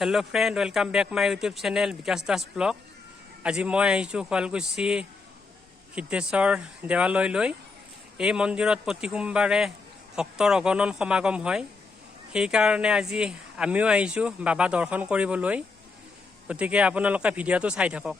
Hello friend, welcome back my YouTube channel Vikas Das blog. आज मैं आहिছোঁ শুৱালকুছি সিদ্ধেশ্বৰ দেৱালয়লৈ। এই মন্দিৰত প্ৰতি সোমবাৰে ভক্তৰ অগণন সমাগম হয়। সেইকাৰণে আজি আমিও আহিছোঁ বাবা দৰ্শন কৰিবলৈ। গতিকে আপোনালোকে ভিডিঅ'টো চাই থাকক।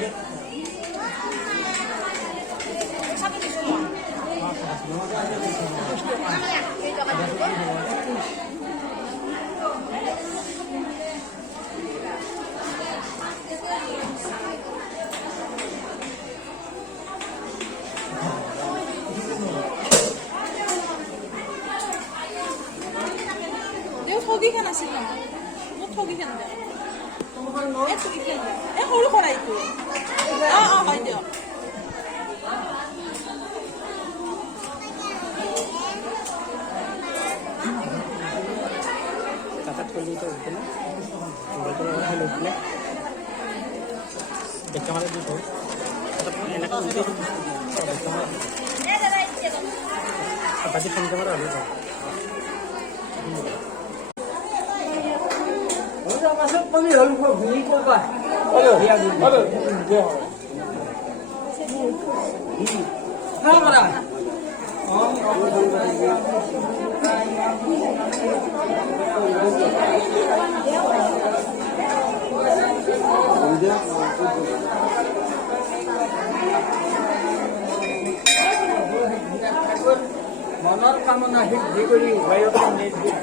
내가 턱이 하나 씩나. 뭐 턱이 했는데? 애도 있겠네. 애 허리 거라 있고. 아이디어. Kakak kulit itu gitu na. Udah terlalu halus nih. Dekat mana dulu? Tapi enak untuk. Apa sih pun kamera ada? Udah masuk panggil lalu kau bunyi kau apa? Halo, halo. Kamera. মনৰ কামনা সিদ্ধি কৰি বায়ুতে নিৰ্দেশ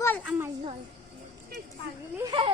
বল আমাৰ জল পাগলি হে